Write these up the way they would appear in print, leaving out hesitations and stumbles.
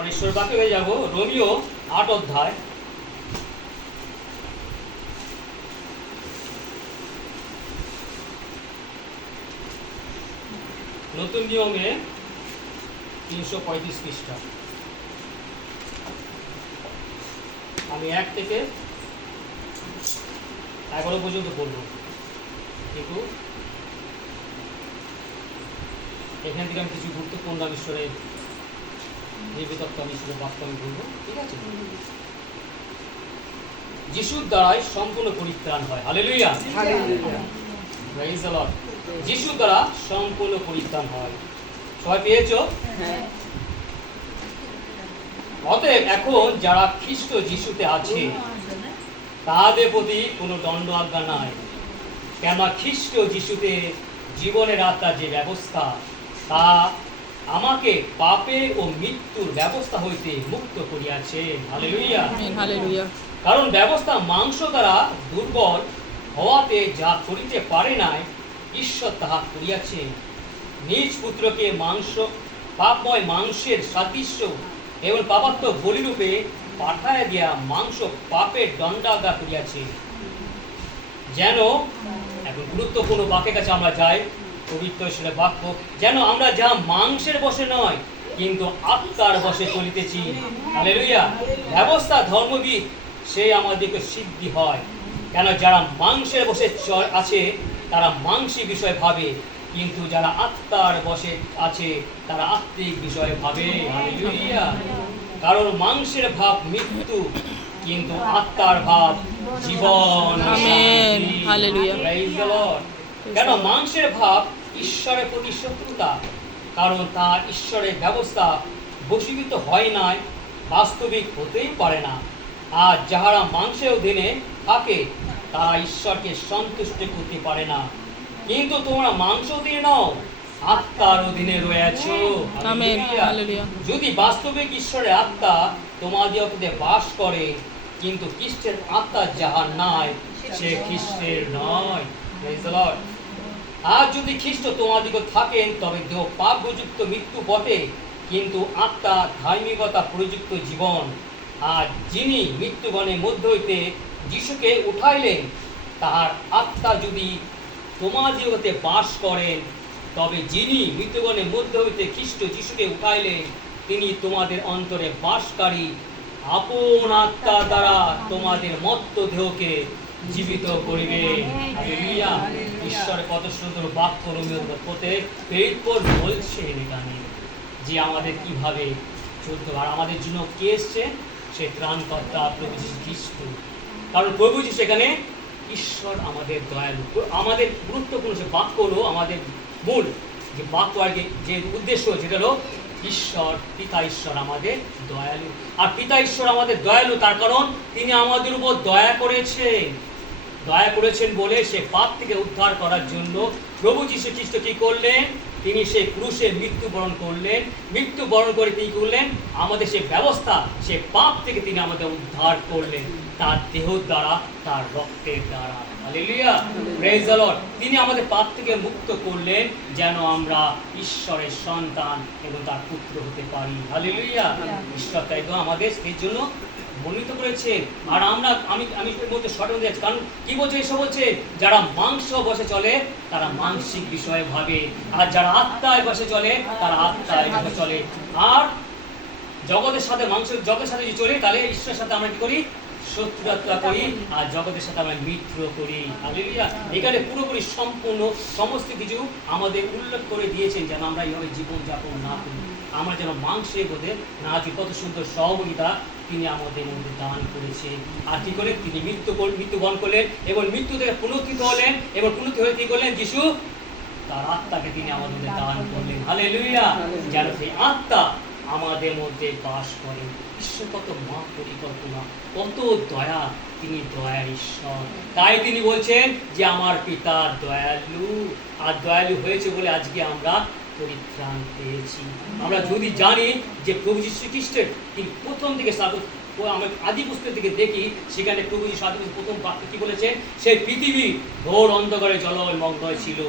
আমরা ঈশ্বর বাক্যে হয়ে যাব রোমিও 8 অধ্যায়। নতুন নিয়মে 335 পৃষ্ঠা। আমি 1 থেকে 11 পর্যন্ত পড়ব, কিন্তু এখান থেকে আমি কিছু গুরুত্বপূর্ণ ঈশ্বরের নির্বিতত্ব ঈশ্বরের বাক্য আমি বলবো, ঠিক আছে? যিশুর দ্বারাই সম্পূর্ণ পরিত্রাণ হয়। Hallelujah, praise the Lord. যিশুর দ্বারা সম্পূর্ণ পরিত্রাণ হয়। সবাই পেয়েছো? অতএব এখন যারা খ্রিস্ট যিশুতে আছে তাদের প্রতি কোনো দণ্ড আজ্ঞা নাই, কেননা খ্রিস্ট যিশুতে জীবনের আত্মার যে ব্যবস্থা তা আমাকে পাপে ও মৃত্যুর ব্যবস্থা হইতে মুক্ত করিয়াছে। Hallelujah, hallelujah. কারণ ব্যবস্থা মাংস দ্বারা দুর্বল হওয়াতে যা করিতে পারে নাই, ঈশ্বর তাহা করিয়াছে নিজ পুত্রকে মাংস পাপময় মাংসের সাদৃশ্য এবং পাপাত্মক বলিরূপে পাঠায় দিয়া মাংস পাপের দণ্ডাজ্ঞা করিয়াছে, যেন এখন গুরুত্বপূর্ণ বাক্যের কাছে আমরা যাই, পবিত্র ঈশ্বরের বাক্য, যেন আমরা যা মাংসের বশে নয় কিন্তু আত্মার বশে চলিতেছি। হালেলুয়া। ব্যবস্থা ধর্মবিদ সে আমাদেরকে সিদ্ধি হয়, কেন যারা মাংসের বশে আছে তারা মাংসিক বিষয় ভাবে, কিন্তু যারা আত্মার বশে আছে তারা আত্মিক বিষয় ভাবে। হালেলুয়া। কারণ মাংসের ভাব মৃত্যু, কিন্তু আত্মার ভাব জীবন। Amen. Hallelujah. Praise the Lord. কেন মাংসের ভাব ঈশ্বরের প্রতি শত্রুতা, কারণ তা ঈশ্বরের ব্যবস্থা বশীভূত হয় নাই, বাস্তবিক হতেই পারে না। আর যাহারা মাংসের অধীনে থাকে তারা ঈশ্বরকে সন্তুষ্ট করতে পারে না। কিন্তু তোমরা মাংস অধীনে নও, আত্মার অধীনে রয়েছো। আমেন। হালেলুয়া। যদি বাস্তবিক ঈশ্বরের আত্মা তোমাদের মধ্যে বাস করে, কিন্তু খ্রিস্টের আত্মা যাহার নাই সে খ্রিস্টের নয়। Praise the Lord. আর যদি খ্রিস্ট তোমাদিকে থাকেন তবে দেহ পাপ প্রযুক্ত মৃত্যু বটে, কিন্তু আত্মা ধার্মিকতা প্রযুক্ত জীবন। আর যিনি মৃত্যুগণের মধ্য হইতে যিশুকে উঠাইলেন, তাহার আত্মা যদি তোমাদিগতে বাস করেন, তবে যিনি মৃত্যুগণের মধ্য হইতে খ্রিস্ট যিশুকে উঠাইলেন তিনি তোমাদের অন্তরে বাসকারী আপন আত্মা দ্বারা তোমাদের মত্ত দেহকে জীবিত করিবেন। হালেলুয়া। ঈশ্বরের কত সুন্দর বাক্য রোমিও পথে পেটপর বলছেন এখানে যে আমাদের কিভাবে চলতে হবে, আর আমাদের জন্য কে এসছে? সে ত্রাণকর্তা প্রভু যীশু খ্রিস্ট। কারণ প্রভু যীশু সেখানে ঈশ্বর আমাদের দয়ালু। আমাদের গুরুত্বপূর্ণ সে বাক্য হলো আমাদের মূল যে বাক্য আর যে উদ্দেশ্য, যেটা হলো ঈশ্বর পিতা ঈশ্বর আমাদের দয়ালু। আর পিতা ঈশ্বর আমাদের দয়ালু তার কারণ তিনি আমাদের উপর দয়া করেছেন বলে সে পাপ থেকে উদ্ধার করার জন্য প্রভু যীশু খ্রিস্ট কি করলেন? তিনি সেই ক্রুশে মৃত্যুবরণ করলেন। মৃত্যুবরণ করে তিনি করলেন আমাদের সে ব্যবস্থা, সে পাপ থেকে তিনি আমাদের উদ্ধার করলেন তার দেহ দ্বারা, তার রক্তের দ্বারা। Hallelujah, praise the Lord. তিনি আমাদের পাপ থেকে মুক্ত করলেন যেন আমরা ঈশ্বরের সন্তান এবং তার পুত্র হতে পারি। হালেলুয়া। ঈশ্বর তাই তো আমাদের সেই জন্য মনোনীত করেছে। আর আমরা আমি বলতে শর্ট হয়ে যাচ্ছি, কারণ কি বলছে? এসব বলছে যারা মাংস বসে চলে তারা মানসিক বিষয়ে ভাবে, আর যারা আত্মায় বসে চলে তারা আত্মায় বসে চলে। আর জগতের সাথে জগতের সাথে যদি চলি তাহলে ঈশ্বরের সাথে আমরা কি করি? শত্রুতা করি, আর জগতের সাথে আমরা মিত্র করি। হালেলুয়া। এখানে পুরোপুরি সম্পূর্ণ সমস্ত কিছু আমাদের উল্লেখ করে দিয়েছেন যেন আমরা এইভাবে জীবনযাপন না করি, আমরা যেন মাংসের মধ্যে না আছি। কত সুন্দর সহযোগিতা তিনি আমাদের মধ্যে দান করেছেন। আর কি করে? তিনি মৃত্যুবরণ করলেন এবং মৃত্যু থেকে পুনরুত্থিত হলেন, এবং পুনরুত্থিত হয়ে কি করলেন? যিশু তার আত্মাকে তিনি আমাদের মধ্যে দান করলেন। হালেলুয়া। যেন সেই আত্মা আমাদের মধ্যে বাস করে। ঈশ্বর কত মহা পরিকল্পনা, কত দয়া, তিনি দয়ার ঈশ্বর। তাই তিনি বলছেন যে আমার পিতা দয়ালু, আর দয়ালু হয়েছে বলে আজকে আমরা পরিত্রাণ পেয়েছি। আমরা যদি জানি যে প্রভু যীশু খ্রিস্টের তিনি প্রথম দিকে আমরা আদি পুস্তক থেকে দেখি, সেখানে প্রভু যীশু আদি পুস্তক প্রথম বাক্য কি বলেছে, সেই পৃথিবী ঘোর অন্ধকারে জলমগ্ন ছিল,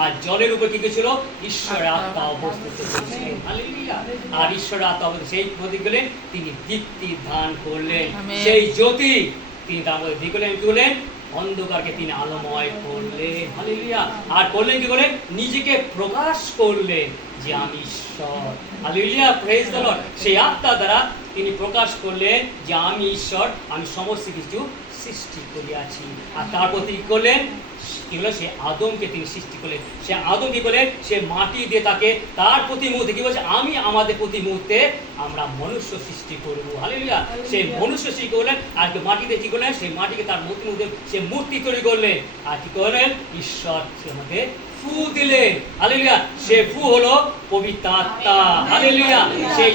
আর জলের উপর কি ছিল, ঈশ্বরের আত্মা অবস্থিত ছিলেন। হালেলুয়া। আর ঈশ্বরের আত্মা সেই প্রতীক গেলেন, তিনি দীপ্তি দান করলেন, আমেন। সেই জ্যোতি তিনি তার মধ্যে দিয়ে করলেন, কি করলেন, অন্ধকারকে তিনি আলোময় করলেন। হালেলুয়া। আর করলেন কি করলেন, নিজেকে প্রকাশ করলেন যে আমি ঈশ্বর। Hallelujah, praise the Lord. সেই আত্মা দ্বারা তিনি প্রকাশ করলেন যে আমি ঈশ্বর, আমি সমস্ত কিছু সৃষ্টি করিয়াছি। আর তারপর তিনি করলেন কি হলো, সে আদমকে তিনি সৃষ্টি করলেন। সে আদম কি করলেন, সে মাটি দিয়ে তাকে তার প্রতি মুহূর্তে কি বলছে, আমি আমাদের প্রতি মুহূর্তে আমরা মনুষ্য সৃষ্টি করবো। হালেলুয়া। সেই মনুষ্য সৃষ্টি করলেন, আর মাটিতে কি করলেন, সেই মাটিকে তার মূর্তি মধ্যে সে মূর্তি তৈরি করলেন। আর কি করলেন, ঈশ্বর সে মধ্যে ফু দিলেন। হালেলুয়া। সে ফু হলো পবিত্র আত্মা। হালেলুয়া। সেই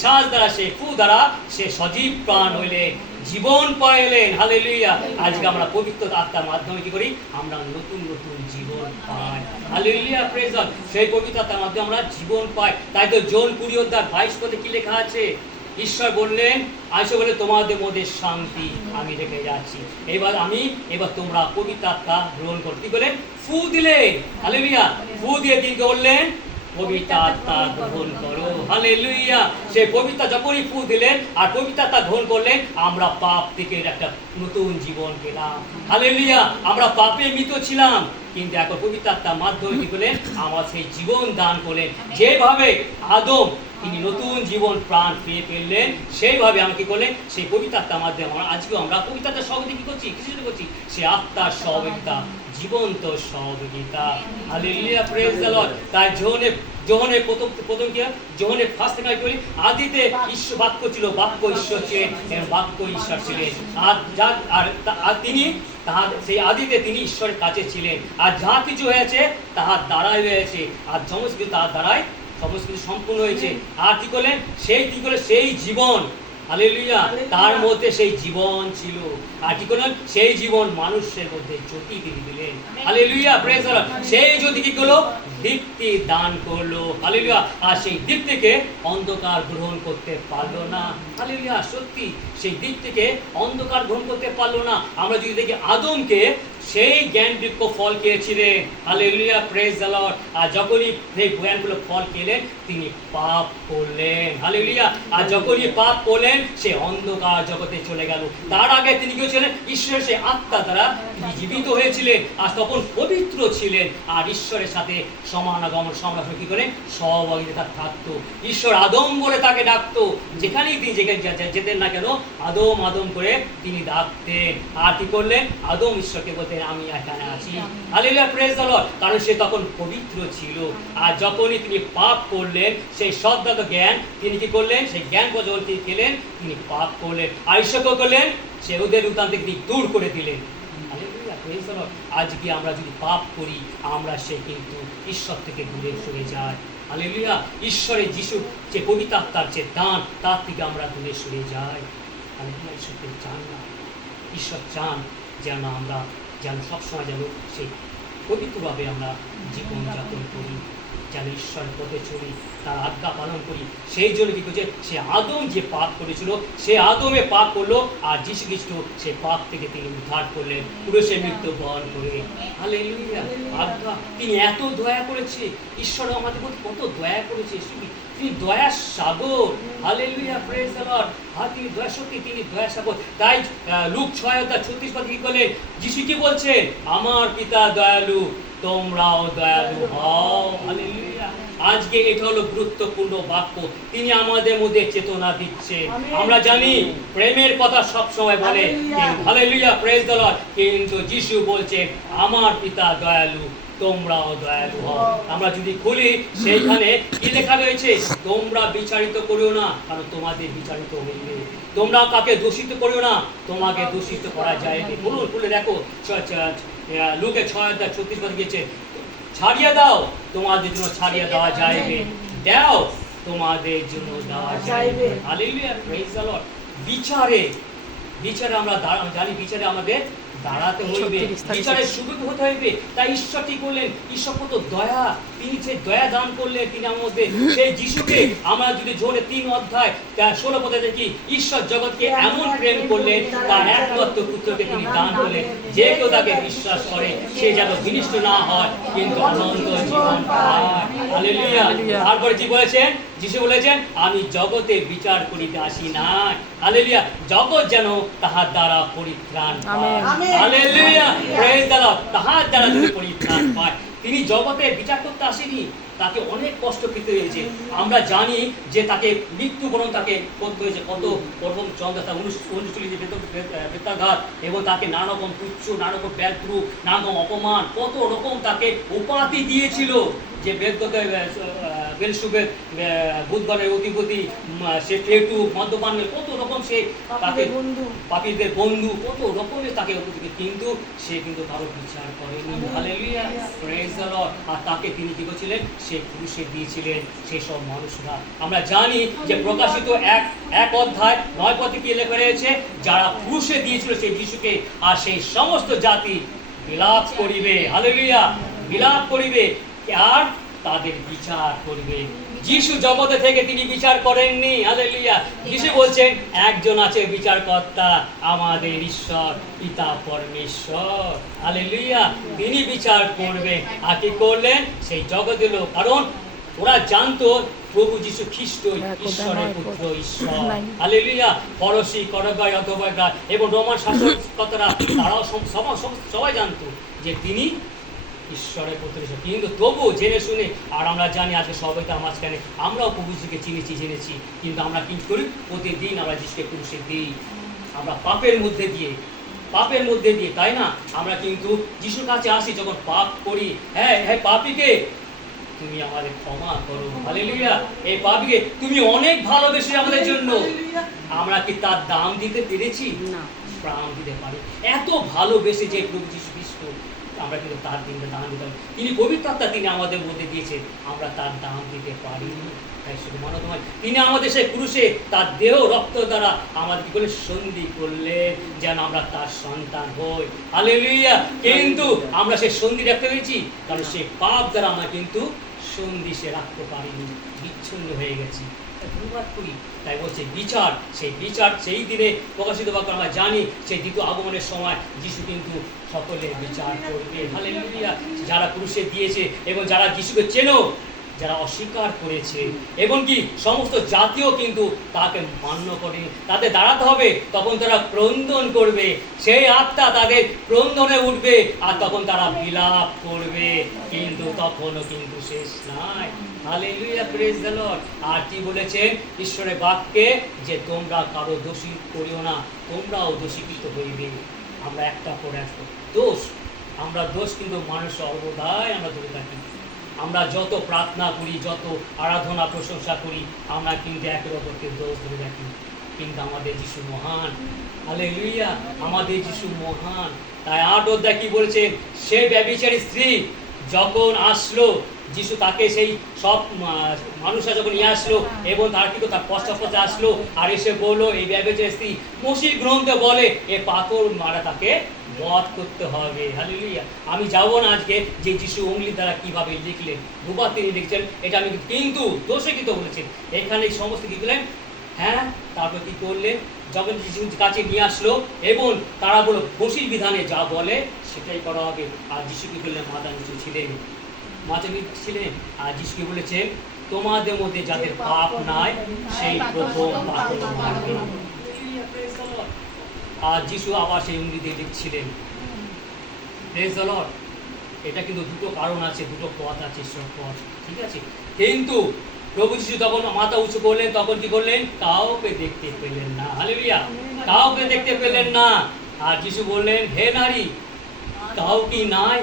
শ্বাস দ্বারা, সেই ফু দ্বারা সে সজীব প্রাণ হইলেন, জীবন পাইলেন। হালেলুয়া। আজকে আমরা পবিত্র আত্মার মাধ্যমে কি করি, আমরা নতুন নতুন জীবন পাই। Hallelujah, praise God. সেই পবিত্র আত্মার মাধ্যমে আমরা জীবন পাই। তাই তো জন 20:22 পদে কি লেখা আছে, ঈশ্বর বললেন, আসো বলে তোমাদের মধ্যে শান্তি আমি রেখে যাচ্ছি, এবার তোমরা পবিত্র আত্মা গ্রহণ করো। কি করলেন, ফু দিলেন। হালেলুয়া। ফু দিয়ে তিনি বললেন, পবিত্র আত্মা গ্রহণ করো। হালেলুয়া। সেই পবিত্র যখনই ফু দিলেন আর পবিত্র আত্মা গ্রহণ করলেন, আমরা পাপ থেকে একটা নতুন জীবন পেলাম। হালেলুয়া। আমরা পাপে মৃত ছিলাম, কিন্তু এখন পবিত্র আত্মার মাধ্যমে কি করলেন, আমার সেই জীবন দান করলেন। যেভাবে আদম তিনি নতুন জীবন প্রাণ পেয়ে ফেললেন, সেইভাবে আমরা কি করলেন, সেই পবিত্র আত্মার মাধ্যমে আজকেও আমরা পবিত্র আত্মার সহযোগিতা কি করছি, কিছু করছি, সে আত্মার সহযোগিতা, জীবন্ত সহযোগিতা। Hallelujah, praise the Lord. তাই যোহনে প্রথম কি, যোহনে ফার্স্ট থেকে কি বলি, আদিতে ঈশ্বর বাক্য ছিল, বাক্য ঈশ্বর ছিলেন, বাক্য ঈশ্বর ছিলেন। আর তিনি তাহার সেই আদিতে তিনি ঈশ্বরের কাছে ছিলেন, আর যা কিছু হয়েছে তাহার দ্বারাই হয়েছে, আর সমস্ত কিছু তাহার দ্বারাই সমস্ত কিছু সম্পূর্ণ হয়েছে। আর কি করলেন, সেই জীবন, হালেলুয়া, তার মধ্যে সেই জীবন ছিল। আর কি করলেন, সেই জীবন মানুষের মধ্যে জ্যোতি তিনি দিলেন। Hallelujah, praise the Lord. সেই জ্যোতি কি করলো, দীপ্তি দান করলো। হালেলুয়া। আর সেই দীপ্তিকে অন্ধকার গ্রহণ করতে পারলো না। হালেলুয়া। সত্যি সেই দীপ্তিকে অন্ধকার গ্রহণ করতে পারলো না। আমরা যদি দেখি আদমকে, সেই জ্ঞান বৃক্ষ ফল খেয়েছিলেন। Hallelujah, praise the Lord. আর যখনই সেই জ্ঞানগুলো ফল খেলেন, তিনি পাপ করলেন। হালেলুয়া। আর যখনই পাপ করলেন, সে অন্ধকার জগতে চলে গেল। তার আগে তিনি কি ছিলেন, ঈশ্বরের সেই আত্মা দ্বারা তিনি জীবিত হয়েছিলেন, আর তখন পবিত্র ছিলেন, আর ঈশ্বরের সাথে সমানাগমন সমাগম কি করে সহভাগিতা থাকতো। ঈশ্বর আদম বলে তাকে ডাকতো, যেখানেই তিনি যেতেন না কেন, আদম আদম করে তিনি ডাকতেন। আর কি করলেন, আদম ঈশ্বরকে বলতেন, আমি এখানে আছি। Hallelujah, praise the Lord. কারণ সে তখন পবিত্র ছিল। আর যখনই তিনি পাপ করলেন, সেই সদ্গত জ্ঞান তিনি কি করলেন, সেই জ্ঞান যখন তিনি খেলেন, তিনি পাপ করলেন। আর ঈশ্বরকে করলেন, সে ওদের উদ্যান থেকে দূর করে দিলেন। Hallelujah, praise the Lord. আজকে আমরা যদি পাপ করি, আমরা সে কিন্তু ঈশ্বর থেকে দূরে সরে যাই। হালেলুয়া। ঈশ্বরের যিশু যে পবিত্র আত্মার যে দান, তার থেকে আমরা দূরে সরে যাই। হালেলুয়া। ঈশ্বরকে চান না। ঈশ্বর চান যেন আমরা সবসময় যেন সেই পবিত্রভাবে আমরা জীবনযাপন করি, যেন ঈশ্বরের পথে চলি, তার আজ্ঞা পালন করি। সেই জন্য কি করছে, সে আদম যে পাপ করেছিল, সে আদমে পাপ করলো, আর যীশু খ্রিস্ট সে পাপ থেকে তিনি উদ্ধার করলেন, পুরুষের মৃত্যু বহন করে। হালেলুয়া। আজ্ঞা, তিনি এত দয়া করেছে। ঈশ্বর আমাদের প্রতি কত দয়া করেছে, তিনি দয়ার সাগর। Hallelujah, praise the Lord. আর তিনি দয়া, সত্যি তিনি দয়া সাগর। তাই লুক 6:36 পদে কি করলেন, যিশু কি বলছেন, আমার পিতা দয়ালু, তোমরাও দয়ালু হও। হালেলুয়া। আজকে এটা হলো গুরুত্বপূর্ণ বাক্য। তিনি আমাদের মধ্যে চেতনা দিচ্ছে। আমরা জানি প্রেমের কথা সব সময় বলে, হালেলুয়া, প্রেজ দ্য লর্ড, কিন্তু যিশু বলছে, আমার পিতা দয়ালু, তোমরাও দয়ালু হও। আমরা যদি খুলি, সেইখানে কি লেখা রয়েছে, তোমরা বিচারিত করিও না, কারণ তোমাদের বিচারিত হইবে। তোমরা কাকে দূষিত করিও না, তোমাকে দূষিত করা যাইবে। বলুন, খুলে দেখো, লুকে 6:36 পদে গেছে, ছাড়িয়ে দাও, তোমাদের জন্য ছাড়িয়ে দেওয়া যাইবে, দাও, তোমাদের জন্য দেওয়া যাইবে। Hallelujah, praise the Lord. বিচারে আমরা জানি, বিচারে আমাদের দাঁড়াতে হইবে, 36, বিচারের সুযোগ হতে হইবে। তাই ঈশ্বর কি করলেন? ঈশ্বর কত দয়া, তিনি সেই দয়া দান করলেন তিনি আমার মধ্যে। সেই যিশুকে আমরা যদি ঝোলে 3 অধ্যায় 16 পদে দেখি, ঈশ্বর জগৎকে এমন প্রেম করলেন তার একমাত্র পুত্রকে তিনি দান করলেন, যে কেউ তাকে বিশ্বাস করে সে যেন বিনষ্ট না হয় কিন্তু অনন্ত জীবন পায়। হালেলুয়া। তারপরে কি বলেছেন? যিশু বলেছেন, আমি জগতে বিচার করিতে আসি নাই। হালেলুয়া। জগৎ যেন তাহার দ্বারা পরিত্রাণ পায়। Amen. Hallelujah. Praise the Lord. তাহার দ্বারা যদি পরিত্রাণ পায়। তিনি জগতে বিচার করতে আসেনি, তাকে অনেক কষ্ট পেতে হয়েছে। আমরা জানি যে তাকে মৃত্যুবরণ তাকে করতে হয়েছে। কত প্রথম চন্দ্রতা 39 বেতাঘাত, এবং তাকে নানা রকম তুচ্ছ, নানা রকম ব্যাদ্রু, নানা রকম অপমান, কত রকম তাকে উপাধি দিয়েছিল। যে বেদকে বেলসুবের বুধবারের অধিপতি, সে পেটু, মদ্যপান, কত রকম সে তাকে পাপীদের বন্ধু, কত রকমের তাকে অধিপতি, কিন্তু সে কিন্তু কারো বিচার করেনি। হালেলুয়া। Praise the Lord. আর তাকে তিনি কি করেছিলেন? সে ক্রুশে দিয়েছিলেন সেই সব মানুষরা। আমরা জানি যে প্রকাশিত 1 অধ্যায় 9 পদে কি লেখা রয়েছে? যারা ক্রুশে দিয়েছিল সেই যিশুকে, আর সেই সমস্ত জাতি বিলাপ করিবে। হালেলুয়া। বিলাপ করিবে আর তাদের বিচার করবে। যিশু জগতে থেকে তিনি বিচার করেননি। হালেলুয়া। যিশু বলছেন একজন আছে বিচারকর্তা, আমাদের ঈশ্বর পিতা পরমেশ্বর। হালেলুয়া। তিনি বিচার করবে। আর কি করলেন? সেই জগতের লোক, কারণ ওরা জানতো প্রভু যিশু খ্রিস্ট ঈশ্বরের পুত্র, ঈশ্বর। হালেলুয়া। ফরসি, করগাই, অথবা এবং রোমান শাসকরা তারাও সবাই জানতো যে তিনি ঈশ্বরের পুত্র। কিন্তু তবু জেনে শুনে, আর আমরা জানি আজকে সবাই তার মাঝখানে আমরাও প্রভু যিশুকে জেনেছি, কিন্তু আমরা কি করি? প্রতিদিন আমরা যিশুকে ক্রুশে দিই। আমরা পাপের মধ্যে দিয়ে, তাই না? আমরা কিন্তু যিশুর কাছে আসি যখন পাপ করি। হ্যাঁ, পাপীকে তুমি আমাদের ক্ষমা করো। হালেলুয়া। এই পাপীকে তুমি অনেক ভালোবেসে আমাদের জন্য। আমরা কি তার দাম দিতে পেরেছি? না। প্রাণ দিতে পারি। এত ভালোবেসে যে প্রভু যিশু খ্রিস্ট, আমরা কিন্তু তার দিনকে দান দিতে পারি। তিনি পবিত্র আত্মা তিনি আমাদের মধ্যে দিয়েছেন, আমরা তার দাম দিতে পারিনি। তাই শুধু মনে তোমার, তিনি আমাদের সেই ক্রুশে তার দেহ রক্ত দ্বারা আমাদের কি করে সন্ধি করলেন, যেন আমরা তার সন্তান হই। হালেলুয়া। কিন্তু আমরা সেই সন্ধি রাখতে পেরেছি, কারণ সেই পাপ দ্বারা আমরা কিন্তু সন্ধি সে রাখতে পারিনি, বিচ্ছিন্ন হয়ে গেছি। ধন্যবাদ করি। তাই বলছে বিচার, সেই বিচার সেই দিনে প্রকাশিত বাক্য আমরা জানি, সেই দ্বিতীয় আগমনের সময় যিশু কিন্তু সকলের বিচার করবে। হালেলুয়া। যারা ক্রুশে দিয়েছে এবং যারা যিশুকে চেনো, যারা অস্বীকার করেছে, এবং কি সমস্ত জাতীয় কিন্তু তাকে মান্য করে, তাদের দাঁড়াতে হবে। তখন তারা ক্রন্দন করবে, সেই আত্মা তাদের ক্রন্দনে উঠবে, আর তখন তারা বিলাপ করবে। কিন্তু তখনও কিন্তু শেষ নাই। হালেলুয়া। Praise the Lord. আর কি বলেছেন ঈশ্বরের বাক্যে? যে তোমরা কারো দোষী করিও না, তোমরাও দোষীকৃত হইবে। আমরা একটা করে আসবো দোষ, আমরা দোষ কিন্তু মানুষ সর্বদাই আমরা ধরে থাকি। আমরা যত প্রার্থনা করি, যত আরাধনা প্রশংসা করি, আমরা কিন্তু একের অপরকে দোষ ধরে রাখি। কিন্তু আমাদের যিশু মহান। হালেলুয়া। আমাদের যিশু মহান। তাই 8 অধ্যায় কি বলছেন? সে ব্যভিচারী স্ত্রী যখন আসলো, যিশু তাকে সেই সব মানুষরা যখন নিয়ে আসলো এবং তার কিন্তু তার পশ্চাৎপদে আসলো, আর এসে বললো, এই ব্যভিচারী স্ত্রী, মসিহ গ্রন্থে বলে এ পাথর মারা তাকে বধ করতে হবে। হালেলুয়া। আমি যাব না আজকে যে যিশু অঙ্গুলি দ্বারা কিভাবে লিখলেন, দুবার তিনি লিখছেন, এটা আমি কিন্তু দোষে কিন্তু বলেছেন। এখানে সমস্ত কি করলেন? হ্যাঁ। তারপর কি করলেন? যখন যিশুর কাছে নিয়ে আসলো এবং তারা বলল মসিহ বিধানে যা বলে সেটাই করা হবে। আর যিশু কি করলেন? মাথা নিচু ছিলেন, আর যিশুকে বলেছে, তোমাদের মধ্যে যাদের পাপ নাই সেই প্রথম পাথর মারবে। আর যিশু আবার সেই অঙ্গুলি দিয়ে লিখছিলেন। Praise the Lord. এটা কিন্তু দুটো কারণ আছে, দুটো পথ আছে, ঈশ্বর পথ, ঠিক আছে? কিন্তু প্রভু যিশু তখন মাথা উঁচু করলেন, তখন কি করলেন? কাউকে দেখতে পেলেন না। হালেলুয়া। কাউকে দেখতে পেলেন না। আর যিশু বললেন, হে নারী, কাউ কি নাই?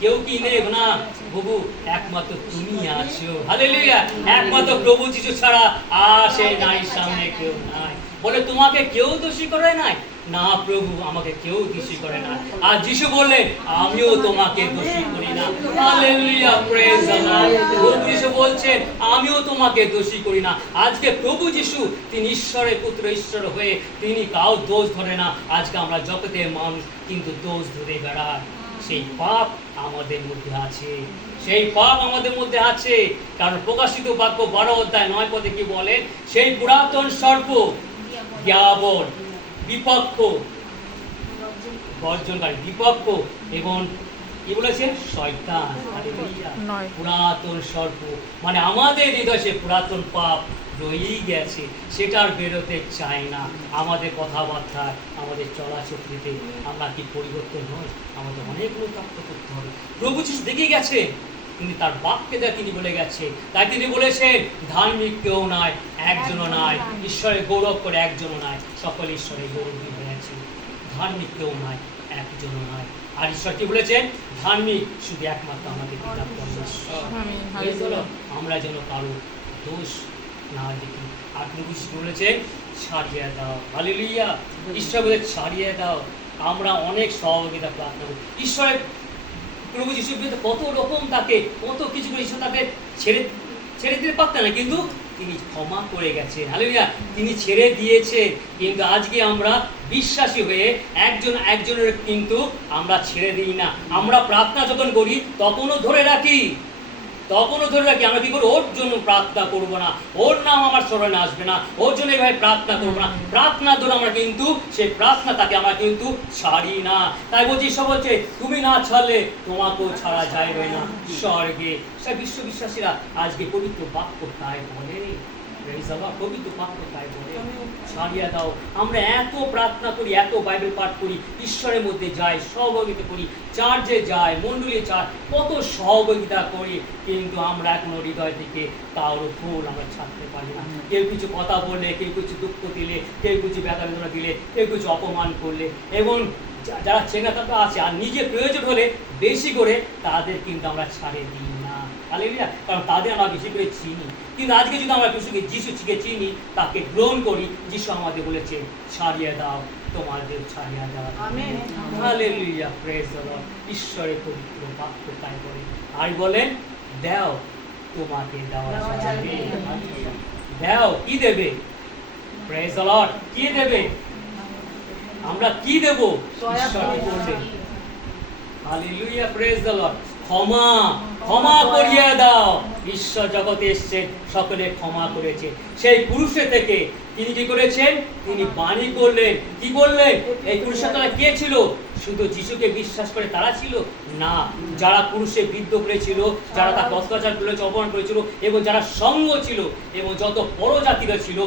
কেউ কি নেই না প্রভু, একমাত্র তুমি আছো। হালেলুয়া। একমাত্র প্রভু যিশু ছাড়া আর সেই নারীর সামনে কেউ নাই। বলে তোমাকে কেউ দোষী করে নাই? না প্রভু, আমাকে কেউ দোষী করে না। আর যিশু বললেন, আমিও তোমাকে দোষী করি না। Hallelujah, praise the Lord. প্রভু যিশু বলছেন, আমিও তোমাকে দোষী করি না। আজকে প্রভু যিশু, তিনি ঈশ্বরের পুত্র, ঈশ্বর হয়ে তিনি কাউ দোষ ধরে না। আজকে আমরা জগতের মানুষ কিন্তু দোষ ধরে বেড়াই। সেই পাপ আমাদের মধ্যে আছে, সেই পাপ আমাদের মধ্যে আছে। কারণ প্রকাশিত বাক্য 12 অধ্যায় 9 পদে কি বলে? সেই পুরাতন সর্প, জ্ঞাবর, বিপক্ষ, বর্জনকারী, বিপক্ষ এবং কি বলেছে? শয়তান। হালেলুয়া। নয়। পুরাতন সর্প মানে আমাদের হৃদয়ে সে পুরাতন পাপ রয়েই গেছে, সেটা আর বেরোতে চায় না। আমাদের কথাবার্তায়, আমাদের চলাচলিতে আমরা কি পরিবর্তন হই? আমাদের অনেকগুলো তত্ত্ব করতে হবে। প্রভু যিশু দেখে গেছে, তিনি তার বাক্যে দেয় তিনি বলে গেছে। তাই তিনি বলেছেন, ধার্মিক কেউ নয়, একজনও নয়, ঈশ্বরের গৌরব করে একজনও নয়, সকলে ঈশ্বরের গৌরবী হয়েছে। ধার্মিক কেউ নয়, একজনও নয়। আর ঈশ্বর কি বলেছেন? ধার্মিক শুধু একমাত্র আমাদের পিতা পরমেশ্বর। Amen, Praise the hallelujah. Lord। আমরা যেন কারো দোষ না দেখি। আর প্রভু যিশু বলেছেন, ছাড়িয়ে দাও। হালেলুয়া। ঈশ্বর বলে ছাড়িয়ে দাও। আমরা অনেক সহযোগিতা প্রার্থনা করি ঈশ্বরের। প্রভু যিশুর বিরুদ্ধে কত রকম তাকে, কত কিছু করে ঈশ্বর তাকে ছেড়ে ছেড়ে দিতে পারতেন না, কিন্তু তিনি ক্ষমা করে গেছেন। হালেলুয়া। তিনি ছেড়ে দিয়েছে। কিন্তু আজকে আমরা বিশ্বাসী হয়ে একজন একজনের কিন্তু আমরা ছেড়ে দিই না। আমরা প্রার্থনা যখন করি তখনও ধরে রাখি, আমরা কি করি? ওর জন্য প্রার্থনা করবো না, ওর নাম আমার স্মরণে আসবে না, ওর জন্য এইভাবে প্রার্থনা করবো না। প্রার্থনা ধরে আমরা কিন্তু সেই প্রার্থনা তাকে আমরা কিন্তু ছাড়ি না। তাই বলছি, ঈশ্বর বলছে, তুমি না ছাড়লে তোমাকেও ছাড়া যাবে না স্বর্গে। সে বিশ্বাসীরা আজকে পবিত্র বাক্য তাই বলে, পবিত্র বাক্য তাই বলে, ছাড়িয়ে দাও। আমরা এত প্রার্থনা করি, এত বাইবেল পাঠ করি, ঈশ্বরের মধ্যে যাই, সহযোগিতা করি, চার্চে যাই, মন্ডলী চাই, কত সহযোগিতা করি, কিন্তু আমরা এখনো হৃদয় থেকে কারো ভুল আমরা ছাড়তে পারি না। কেউ কিছু কথা বললে, কেউ কিছু দুঃখ দিলে, কেউ কিছু ব্যথা বেদনা দিলে, কেউ কিছু অপমান করলে, এবং যারা চেনা থাকা আছে আর নিজে প্রয়োজন হলে বেশি করে তাদের কিন্তু আমরা ছাড়ে দিই না। হালেলুয়া। কারণ তাদের আমরা বেশি করে চিনি। কিন্তু আজকে যদি আমরা যিশুকে চিনি, তাকে গ্রহণ করি, যিশু আমাদের বলেছে, ছাড়িয়ে দাও, তোমাদের ছাড়িয়ে দাও। Amen. Hallelujah, praise the Lord. ঈশ্বরের পবিত্র বাক্য তাই বলে। আর বলেন, দাও, তোমাকে দেওয়া যাবে। দাও, কি দেবে? Praise the Lord. কি দেবে? আমরা কি দেব? ঈশ্বর বললেন, হালেলুয়া, প্রেজ দ্য লর্ড। ক্ষমা করিয়ে দাও। ঈশ্বর জগতে এসেছেন, সকলে ক্ষমা করেছে। সেই পুরুষের থেকে তিনি কি করেছেন? তিনি বাণী করলেন। কি করলেন? এই পুরুষের তারা কে ছিল? শুধু যিশুকে বিশ্বাস করে তারা ছিল না, যারা পুরুষে বিদ্ধ করেছিল, যারা তাকে অত্যাচার করেছিল, অপমান করেছিল, এবং যারা সঙ্গ ছিল, এবং যত পরজাতিরা ছিল,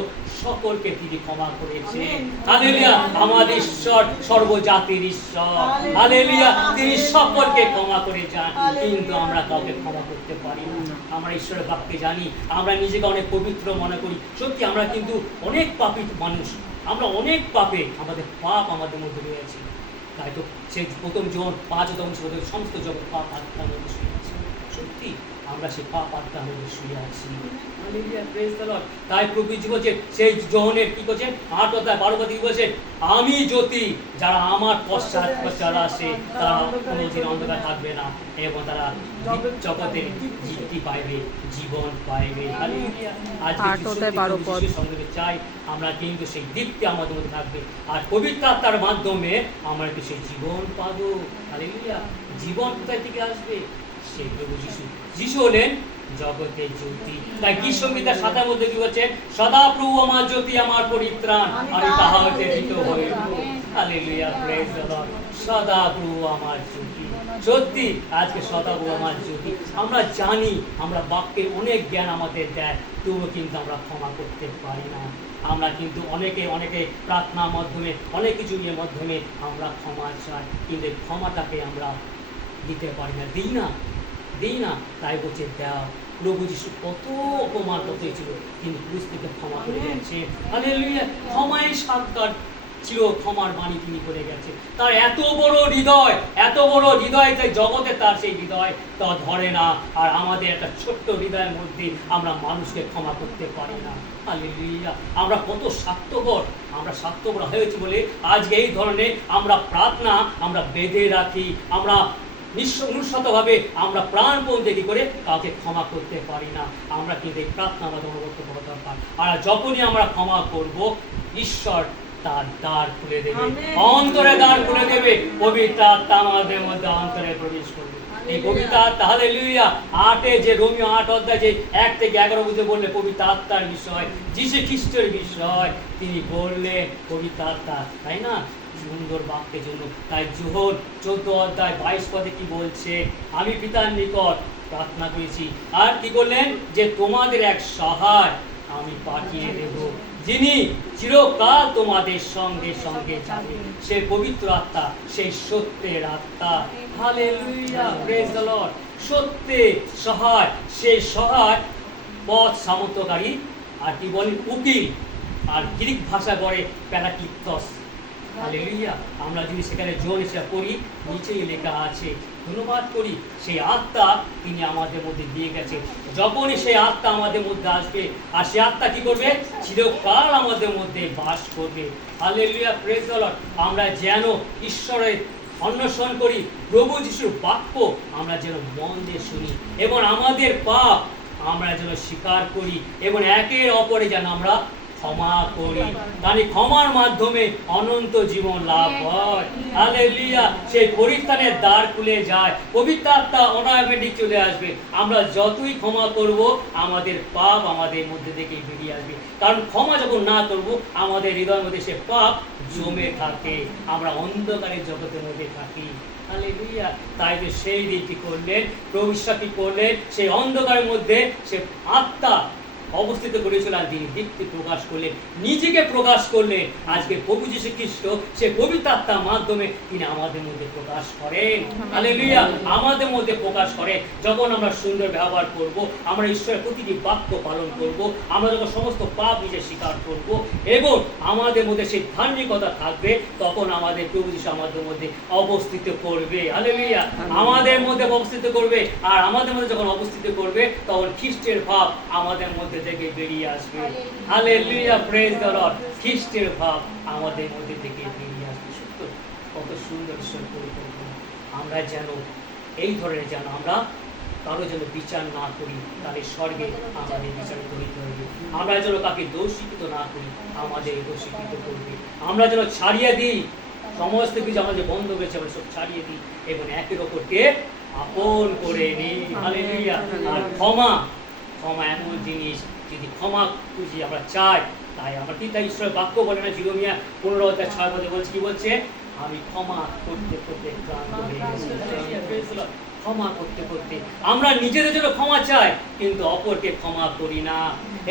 সকলকে তিনি ক্ষমা করেছেন। হালেলুয়া। আমাদের ঈশ্বর সর্বজাতির ঈশ্বর। হালেলুয়া। তিনি সকলকে ক্ষমা করে যান, কিন্তু আমরা কাউকে ক্ষমা করতে পারি না। আমরা ঈশ্বরের বাক্যে জানি, আমরা নিজেকে অনেক পবিত্র মনে করি, সত্যি আমরা কিন্তু অনেক পাপী মানুষ। আমরা অনেক পাপে, আমাদের পাপ আমাদের মধ্যে রয়েছে। তাই তো সেই প্রথম জন 5 সমস্ত জগৎ পাপ আত্মার মধ্যে শুয়ে আছে। সত্যি আমরা সেই পাপ আত্মার মধ্যে শুয়ে আছি। তাই প্রভু যিশু বলছে, সেই জনের কি করছেন? 8 অধ্যায় 12 পদে কি বলছেন? আমি জ্যোতি, যারা আমার পশ্চাৎ আসে তারা কোনোদিন অন্ধকার থাকবে না, এবং তারা জগতের মুক্তি পাইবে, জীবন পাইবে। হালেলুয়া। আজকে যিশুর সঙ্গে চাই আমরা কিন্তু সেই দীপ্তি আমাদের মধ্যে থাকবে, আর পবিত্র আত্মার মাধ্যমে আমরা কিন্তু সেই জীবন পাবো। হালেলুয়া। জীবন কোথায় থেকে আসবে? সেই প্রভু যিশু। যিশু হলেন জগতের জ্যোতি। তাই গীত সংগীতার 7 মধ্যে কি বলছে? সদা প্রভু আমার জ্যোতি, আমার পরিত্রাণ, আমি তাহা হইতে ভীত হইব। Hallelujah, praise the Lord. সদা প্রভু আমার জ্যোতি। সত্যি আজকে সদা প্রভু আমার জ্যোতি। আমরা জানি, আমরা বাক্যের অনেক জ্ঞান আমাদের দেয়, তবুও কিন্তু আমরা ক্ষমা করতে পারি না। আমরা কিন্তু অনেকে প্রার্থনার মাধ্যমে, অনেক কিছু নিয়ে মাধ্যমে আমরা ক্ষমা চাই, কিন্তু ক্ষমাটাকে আমরা দিতে পারি না, দিই না। তাই বলছে, দাও। প্রভু যিশু কত অপমান করতে ছিল, তিনি ক্রুশ থেকে ক্ষমা করে গেছে। হালেলুয়া। ক্ষমাই সাক্ষাৎ ছিল, ক্ষমার বাণী তিনি করে গেছে। তার এত বড় হৃদয়, তাই জগতে তার সেই হৃদয় তা ধরে না। আর আমাদের একটা ছোট্ট হৃদয়ের মধ্যে আমরা মানুষকে ক্ষমা করতে পারি না। হালেলুয়া। আমরা কত স্বার্থপর, আমরা স্বার্থপর হয়েছি বলে আজকে এই ধরনের আমরা প্রার্থনা আমরা বেঁধে রাখি, আমরা নিঃস্বার্থভাবে আমরা প্রাণপণ কি করে কাউকে ক্ষমা করতে পারি না। আমরা কিন্তু এই প্রার্থনা আমাদের অনুভূত করা দরকার। আর যখনই আমরা ক্ষমা করব, ঈশ্বর তার দ্বার খুলে দেবে, অন্তরে দ্বার খুলে দেবে, পবিত্র আত্মা আমাদের মধ্যে অন্তরে প্রবেশ করবে। এই পবিত্র আত্মা, হালেলুয়া, 8 যে রোমিও 8 অধ্যায় যে 1 থেকে 11 বুঝে বললে পবিত্র আত্মার বিষয়, যীশু খ্রিস্টের বিষয় তিনি বললেন পবিত্র আত্মা, তাই না? সুন্দর বাক্যের জন্য। তাই যোহন 14 অধ্যায় 22 পদে কি বলছে? আমি পিতার নিকট প্রার্থনা করেছি, আর কি করলেন? যে তোমাদের এক সহায় আমি পাঠিয়ে দেব, যিনি চিরকাল তোমাদের সঙ্গে সঙ্গে যাবে, সে পবিত্র আত্মা, সেই সত্যের আত্মা। Hallelujah, praise the Lord. সত্যের সহায়, সেই সহায় পথ সামন্তকারী, আর কি বলেন? উকিল, আর গ্রিক ভাষা বলে প্যারাক্লিপটস। হালেলুয়া। আমরা যদি সেখানে জোন হিসেবে পড়ি, নিচেই লেখা আছে, ধন্যবাদ করি সেই আত্মা তিনি আমাদের মধ্যে দিয়ে গেছে। যখনই সেই আত্মা আমাদের মধ্যে আসবে, আর সেই আত্মা কি করবে? চিরকাল আমাদের মধ্যে বাস করবে। Hallelujah, praise the Lord. আমরা যেন ঈশ্বরের অন্বেষণ করি, প্রভু যিশুর বাক্য আমরা যেন মন দিয়ে শুনি, এবং আমাদের পাপ আমরা যেন স্বীকার করি, এবং একের অপরে যেন আমরা ক্ষমা করি, কারণ ক্ষমার মাধ্যমে অনন্ত জীবন লাভ হয়। হালেলুয়া। সেই পরিত্রাণের দ্বার খুলে যায়, পবিত্র আত্মা অটোমেটিক চলে আসবে। আমরা যতই ক্ষমা করব, আমাদের পাপ আমাদের মধ্যে থেকে বেরিয়ে আসবে, কারণ ক্ষমা যখন না করব, আমাদের হৃদয়ের মধ্যে সে পাপ জমে থাকে, আমরা অন্ধকারের জগতের মধ্যে থাকি। হালেলুয়া। তাই যে সেই দিন কি করলেন? প্রভু ঈশ্বর কি করলেন? সেই অন্ধকারের মধ্যে সে আত্মা অবস্থিত করেছিল, আর তিনি দীপ্তি প্রকাশ করলেন, নিজেকে প্রকাশ করলেন। আজকে প্রভু যীশু খ্রিস্ট সে পবিত্র আত্মার মাধ্যমে তিনি আমাদের মধ্যে প্রকাশ করেন। হালেলুয়া। আমাদের মধ্যে প্রকাশ করে যখন আমরা সুন্দর ব্যবহার করব, আমরা ঈশ্বরের প্রতিটি বাক্য পালন করব, আমরা যখন সমস্ত পাপ নিজে স্বীকার করব, এবং আমাদের মধ্যে সেই ধার্মিকতা থাকবে, তখন আমাদের প্রভু যীশু আমাদের মধ্যে অবস্থিত করবে। হালেলুয়া। আমাদের মধ্যে অবস্থিত করবে, আর আমাদের মধ্যে যখন অবস্থিত করবে, তখন খ্রিস্টের ভাব আমাদের মধ্যে থেকে বেরিয়ে আসবে। Hallelujah, praise the Lord. খ্রিস্টের ভাব আমাদের মধ্যে থেকে বেরিয়ে আসবে। সত্য, কত সুন্দর ঈশ্বর পরিকল্পনা। আমরা যেন এই ধরনের যেন আমরা কারো যেন বিচার না করি, তাহলে স্বর্গে আমাদের বিচারিত হইতে হবে। আমরা যেন কাকে দোষীকৃত না করি, আমাদের দোষীকৃত করবে। আমরা যেন ছাড়িয়ে দিই সমস্ত কিছু, আমাদের বন্ধ হয়েছে আমরা সব ছাড়িয়ে দিই, এবং একের অপরকে আপন করে নিই। হালেলুয়া। আর ক্ষমা, ক্ষমা এমন জিনিস, যদি ক্ষমা খুঁজি আমরা চাই, তাই আমরা কি, তাই ঈশ্বরের বাক্য বলে না, জিরোমিয়া 15 অধ্যায় 6 পদে বলছে, কি বলছে? আমি ক্ষমা করতে করতে ক্লান্ত হয়ে গেছি। ক্ষমা করতে করতে আমরা নিজেদের জন্য ক্ষমা চাই, কিন্তু অপরকে ক্ষমা করি না।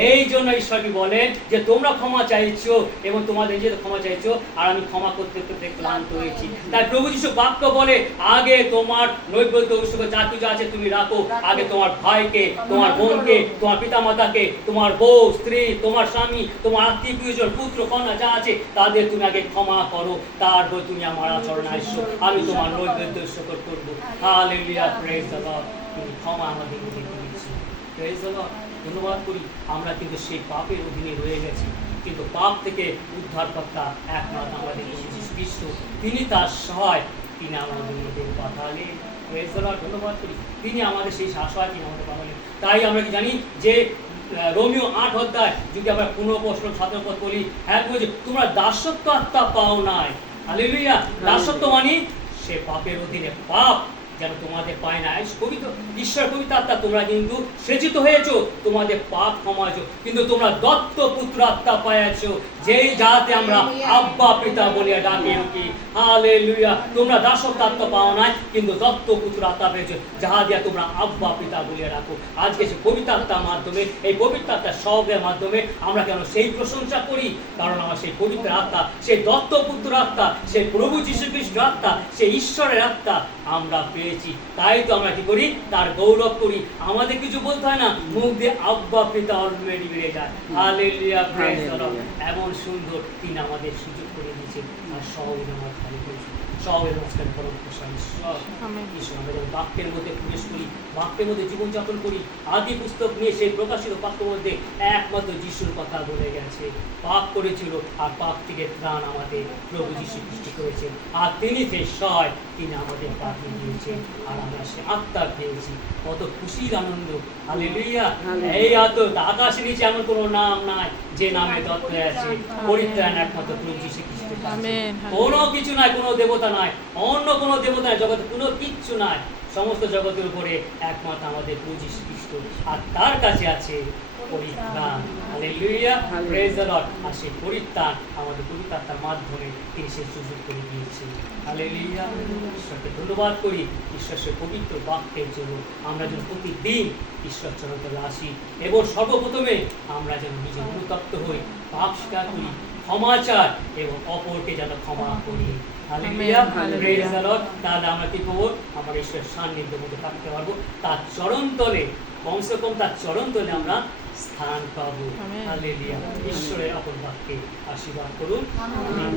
এই জন্য ঈশ্বরকে বলেন যে তোমরা ক্ষমা চাইছো, এবং তোমাদের নিজেদের ক্ষমা চাইছো, আর আমি ক্ষমা করতে করতে ক্লান্ত হয়েছি। তাই প্রভু যীশু বাক্য বলে, আগে তোমার নৈবেদ্য উৎসর্গ যা কিছু আছে তুমি রাখো, আগে তোমার ভাইকে, তোমার বোনকে, তোমার পিতামাতাকে, তোমার বউ, স্ত্রী, তোমার স্বামী, তোমার আত্মীয় প্রিয়জন, পুত্র কন্যা যা আছে, তাদের তুমি আগে ক্ষমা করো, তারপর তুমি আমার আচরণে আসো, আমি তোমার নৈবেদ্য উৎসর্গ করবো। Hallelujah, praise the Lord. তুমি ক্ষমা আমাদের মধ্যে দিয়েছি, প্রেজ দ্য লর্ড। ধন্যবাদ করি। আমরা কিন্তু সেই পাপের অধীনে রয়ে গেছি, কিন্তু পাপ থেকে উদ্ধারকর্তা একমাত্র আমাদের যীশু খ্রিস্ট, তিনি তার সহায়, তিনি আমাদের মধ্যে পাঠালেন। Praise the Lord. ধন্যবাদ করি। তিনি আমাদের সেই সহায়, তিনি আমাদের পাঠালেন। তাই আমরা কি জানি যে রোমিও 8 অধ্যায় যদি আমরা 15 প্রশ্ন 17 পদ বলি, হ্যাঁ বলছি, তোমরা দাসত্ব আত্মা পাও নাই। হালেলুয়া। দাসত্ব মানে সে পাপের অধীনে, পাপ যেন তোমাদের পায় না। ঈশ্বর পবিত্র আত্মা, তোমরা কিন্তু সেচিত হয়েছো, তোমাদের পাপ ক্ষমাছো, কিন্তু তোমরা দত্ত পুত্র আত্মা পাইয়াছো, যেই যাতে আমরা আব্বা পিতা বলিয়া ডাকি উঠি। হালেলুয়া। তোমরা দাসত্ব আত্মা পাও নাই, কিন্তু দত্ত পুত্র আত্মা পেয়েছো, যাহা দিয়া তোমরা আব্বা পিতা বলিয়া ডাকো। আজকে সে পবিত্র আত্মার মাধ্যমে, এই পবিত্র আত্মার শব্দের মাধ্যমে আমরা কেন সেই প্রশংসা করি? কারণ আমার সেই পবিত্র আত্মা, সেই দত্ত পুত্র আত্মা, সেই প্রভু যীশু খ্রিস্ট আত্মা, সেই ঈশ্বরের আত্মা আমরা পেয়েছি, তাই তো আমরা কি করি, তার গৌরব করি। আমাদের কিছু বলতে হয় না, মুখ দিয়ে আব্বা পিতা অলরেডি বেড়ে যায়। Hallelujah, praise the Lord. এমন সুন্দর তিনি আমাদের সুযোগ করে দিয়েছেন। আর সবাই আমার খালি করেছে, সবাই নমস্কার পরম প্রশংসা ঈশ্বর। আমেন। ঈশ্বর, আমরা যখন বাক্যের মধ্যে প্রবেশ করি, বাক্যের মধ্যে জীবনযাপন করি, আদি পুস্তক নিয়ে সেই প্রকাশিত বাক্যের মধ্যে একমাত্র যিশুর কথা বলে গেছে। পাপ করেছিল আর পাপ থেকে ত্রাণ আমাদের প্রভু যিশু সৃষ্টি করেছেন, আর তিনি ফের তিনি আমাদের পাঠিয়ে দিয়েছেন, আর আমরা সে আত্মা পেয়েছি। কত খুশির আনন্দ। হালেলুয়া। এই আকাশে নিচে এমন কোনো নাম নাই যে নামে দত্ত আছে পরিত্রাণ একমাত্র প্রভু যিশু খ্রিস্টের কাছে। আমেন। কোনো কিছু নাই, কোনো দেবতা নাই, অন্য কোনো দেবতা নাই, জগতে কোনো কিচ্ছু নাই। সমস্ত জগতের উপরে একমাত্র আমাদের প্রভু যিশু খ্রিস্ট, আর তার কাছে আছে পরিত্রাণ। Hallelujah, praise the Lord. আর সেই পরিত্রাণ আমাদের পবিত্র আত্মার মাধ্যমে তিনি সেই সুযোগ করে দিয়েছেন। হালেলুয়া, ঈশ্বরকে ধন্যবাদ করি ঈশ্বর সে পবিত্র বাক্যের জন্য। আমরা যেন প্রতিদিন ঈশ্বর চরণতলে আসি এবং সর্বপ্রথমে আমরা যেন নিজে অনুতপ্ত হই, পাপ স্বীকার করি, ক্ষমা চাই এবং অপরকে যেন ক্ষমা করি। Hallelujah, praise the Lord. তাহলে আমরা কি করবো, আমরা ঈশ্বরের সান্নিধ্যের মধ্যে থাকতে পারবো। তার চরণ তলে, কমসে কম তার চরণ তলে আমরা স্থান পাবো। আমেন। হালেলুয়া, ঈশ্বরের আপন বাক্যে আশীর্বাদ করুন। আমেন।